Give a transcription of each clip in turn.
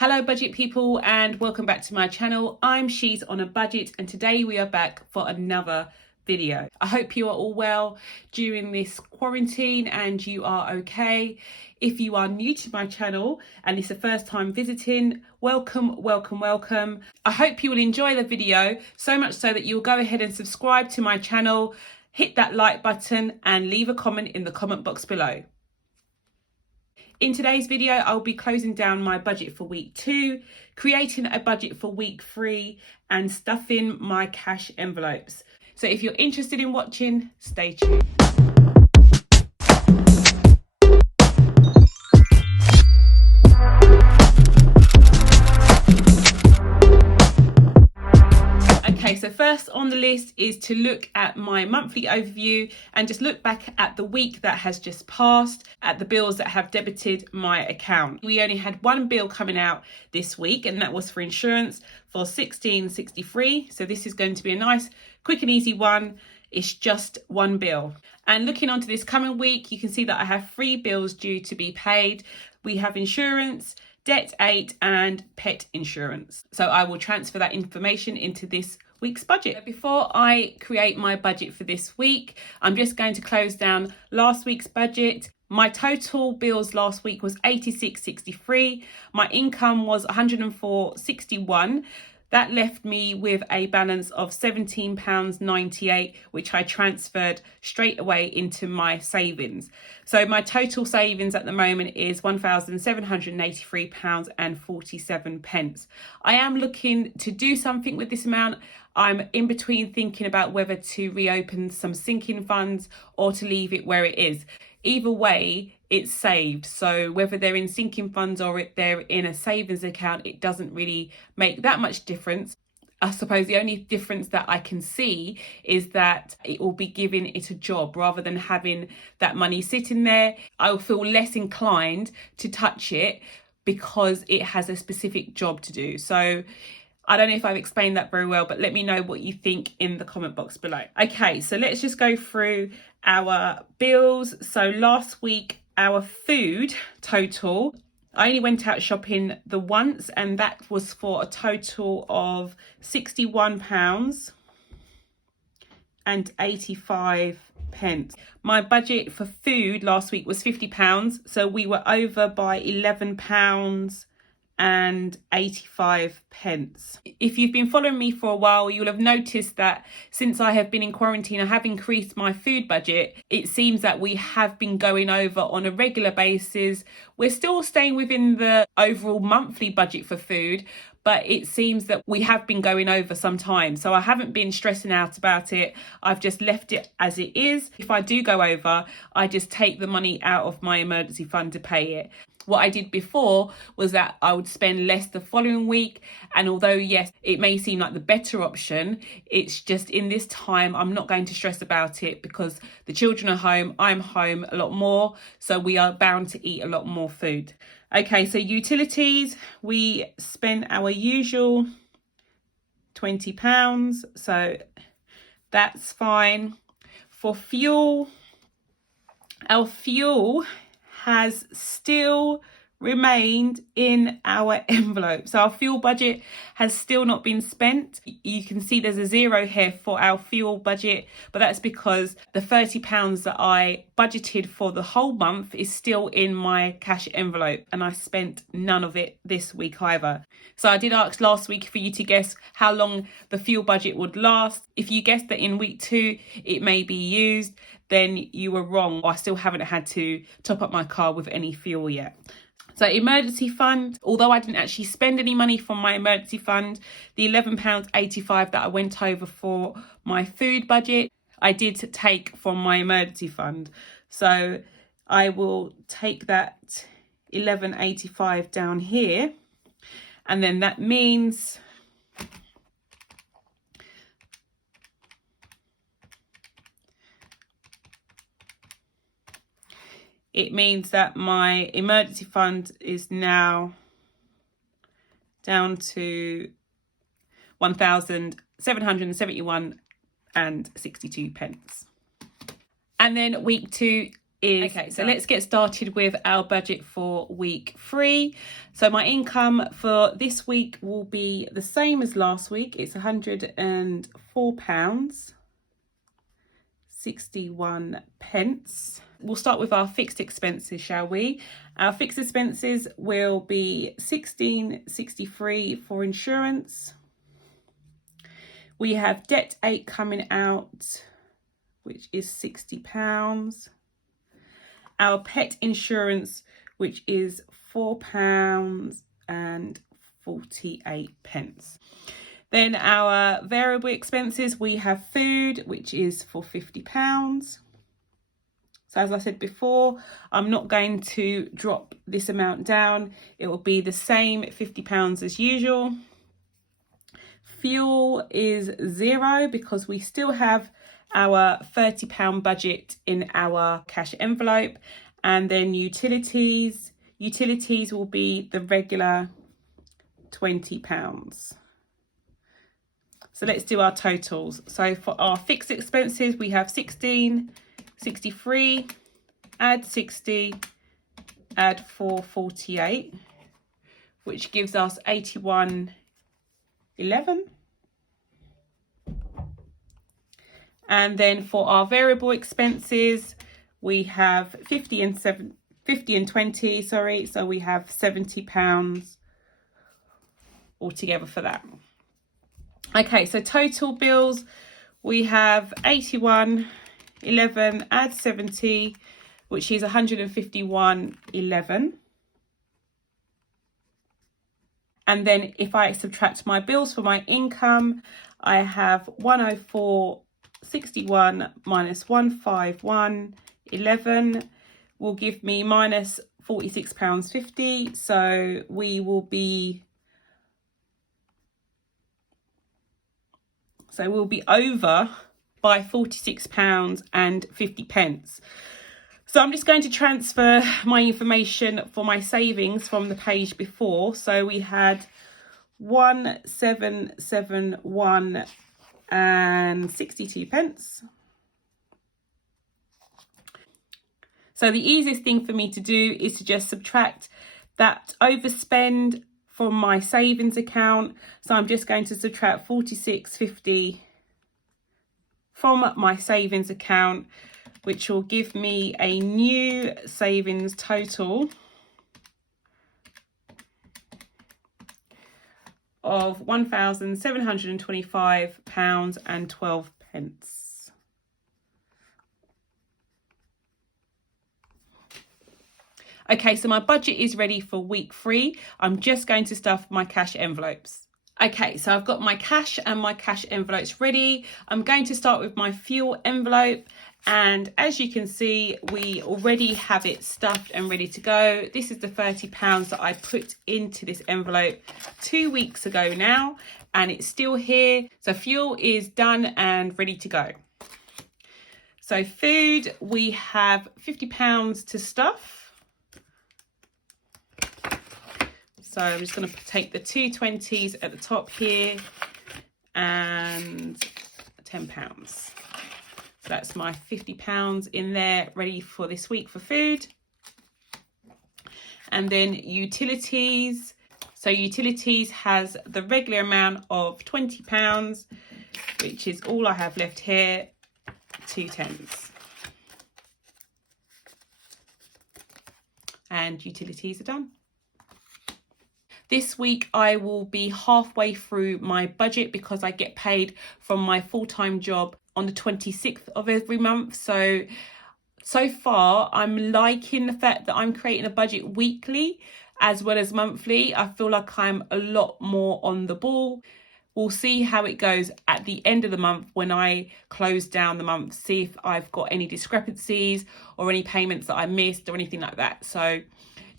Hello budget people and welcome back to my channel. I'm She's on a Budget and today we are back for another video. I hope you are all well during this quarantine and you are okay. If you are new to my channel and it's the first time visiting, welcome. I hope you will enjoy the video, so much so that you'll go ahead and subscribe to my channel, hit that like button and leave a comment in the comment box below. In today's video, I'll be closing down my budget for week 2, creating a budget for week 3 and stuffing my cash envelopes. So if you're interested in watching, stay tuned. Okay, so first on the list is to look at my monthly overview and just look back at the week that has just passed, at the bills that have debited my account. We only had one bill coming out this week and that was for insurance for $16.63. So this is going to be a nice, quick and easy one. It's just one bill. And looking onto this coming week, you can see that I have 3 bills due to be paid. We have insurance, Debt 8 and pet insurance. So I will transfer that information into this week's budget. Before I create my budget for this week, I'm just going to close down last week's budget. My total bills last week was $86.63. My income was $104.61. That left me with a balance of £17.98, which I transferred straight away into my savings. So my total savings at the moment is £1,783.47. I am looking to do something with this amount. I'm in between thinking about whether to reopen some sinking funds or to leave it where it is. Either way, it's saved. So whether they're in sinking funds or they're in a savings account, it doesn't really make that much difference. I suppose the only difference that I can see is that it will be giving it a job rather than having that money sitting there. I will feel less inclined to touch it because it has a specific job to do. So I don't know if I've explained that very well, but let me know what you think in the comment box below. Okay, so let's just go through our bills. So last week, our food total, I only went out shopping the once and that was for a total of £61.85. My budget for food last week was £50, so we were over by £11.85. If you've been following me for a while, you'll have noticed that since I have been in quarantine, I have increased my food budget. It seems that we have been going over on a regular basis. We're still staying within the overall monthly budget for food, but it seems that we have been going over sometimes. So I haven't been stressing out about it. I've just left it as it is. If I do go over, I just take the money out of my emergency fund to pay it. What I did before was that I would spend less the following week. And although, yes, it may seem like the better option, it's just in this time, I'm not going to stress about it because the children are home, I'm home a lot more. So we are bound to eat a lot more food. Okay, so utilities, we spent our usual £20. So that's fine. For fuel, our fuel has still remained in our envelope. So our fuel budget has still not been spent. You can see there's a 0 here for our fuel budget, but that's because the £30 that I budgeted for the whole month is still in my cash envelope and I spent none of it this week either. So I did ask last week for you to guess how long the fuel budget would last. If you guessed that in week 2 it may be used, then you were wrong. I still haven't had to top up my car with any fuel yet. So emergency fund, although I didn't actually spend any money from my emergency fund, the £11.85 that I went over for my food budget, I did take from my emergency fund. So I will take that £11.85 down here. And then that means that my emergency fund is now down to £1,771.62. And then week 2 is okay. So let's get started with our budget for week 3. So my income for this week will be the same as last week. It's £104.61. We'll start with our fixed expenses, shall we? Our fixed expenses will be £16.63 for insurance. We have debt 8 coming out, which is £60. Our pet insurance, which is £4.48. Then our variable expenses, we have food, which is for £50. So as I said before, I'm not going to drop this amount down. It will be the same £50 as usual. Fuel is £0 because we still have our £30 budget in our cash envelope. And then utilities will be the regular £20. So let's do our totals. So for our fixed expenses, we have £16.63, add 60, add 448, which gives us £81.11. And then for our variable expenses, we have 50 and 20, sorry. So we have £70 altogether for that. Okay, so total bills, we have 81.11, add 70, which is 151.11. And then if I subtract my bills for my income, I have 104.61 minus 151.11 will give me minus £46.50. So we'll be over by £46.50. So I'm just going to transfer my information for my savings from the page before. So we had 1771 and 62 pence. So the easiest thing for me to do is to just subtract that overspend from my savings account. So I'm just going to subtract 46.50 from my savings account, which will give me a new savings total of £1,725.12. Okay, so my budget is ready for week 3. I'm just going to stuff my cash envelopes. Okay, so I've got my cash and my cash envelopes ready. I'm going to start with my fuel envelope. And as you can see, we already have it stuffed and ready to go. This is the £30 that I put into this envelope 2 weeks ago now, and it's still here. So fuel is done and ready to go. So food, we have £50 to stuff. So I'm just going to take the 2 20s at the top here and £10. So that's my £50 in there ready for this week for food. And then utilities. So utilities has the regular amount of £20, which is all I have left here, 2 10s. And utilities are done. This week I will be halfway through my budget because I get paid from my full-time job on the 26th of every month. So far I'm liking the fact that I'm creating a budget weekly as well as monthly. I feel like I'm a lot more on the ball. We'll see how it goes at the end of the month when I close down the month, see if I've got any discrepancies or any payments that I missed or anything like that. So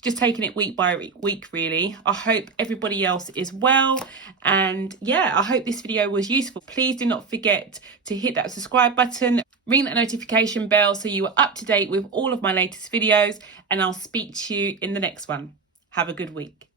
just taking it week by week, really. I hope everybody else is well. And yeah, I hope this video was useful. Please do not forget to hit that subscribe button, ring that notification bell so you are up to date with all of my latest videos. And I'll speak to you in the next one. Have a good week.